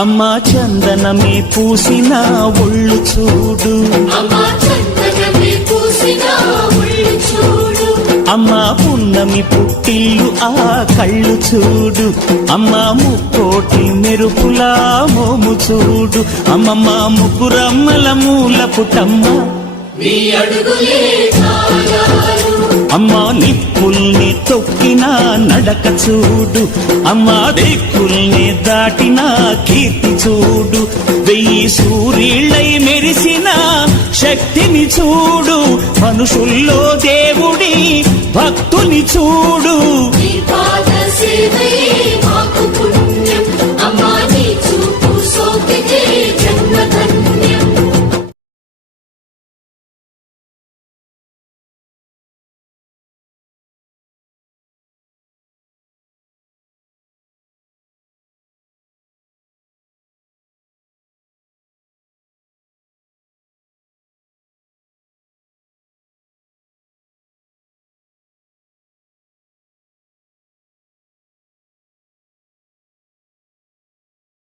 అమ్మా చందనమే పూసిన ఒళ్ళు చూడు, అమ్మా పున్నమి పుట్టిల్లు ఆ కళ్ళు చూడు, అమ్మా ముక్కోటి మెరుపులా మోము చూడు, అమ్మమ్మ ముగ్గురమ్మల మూల పుటమ్మ అమ్మా నిప్పుల్ని తొక్కిన నడక చూడు, అమ్మా దిక్కుల్ని దాటిన కీర్తి చూడు, 1000 సూర్యుళ్ళై మెరిసిన శక్తిని చూడు, మనుషుల్లో దేవుడి భక్తుని చూడు.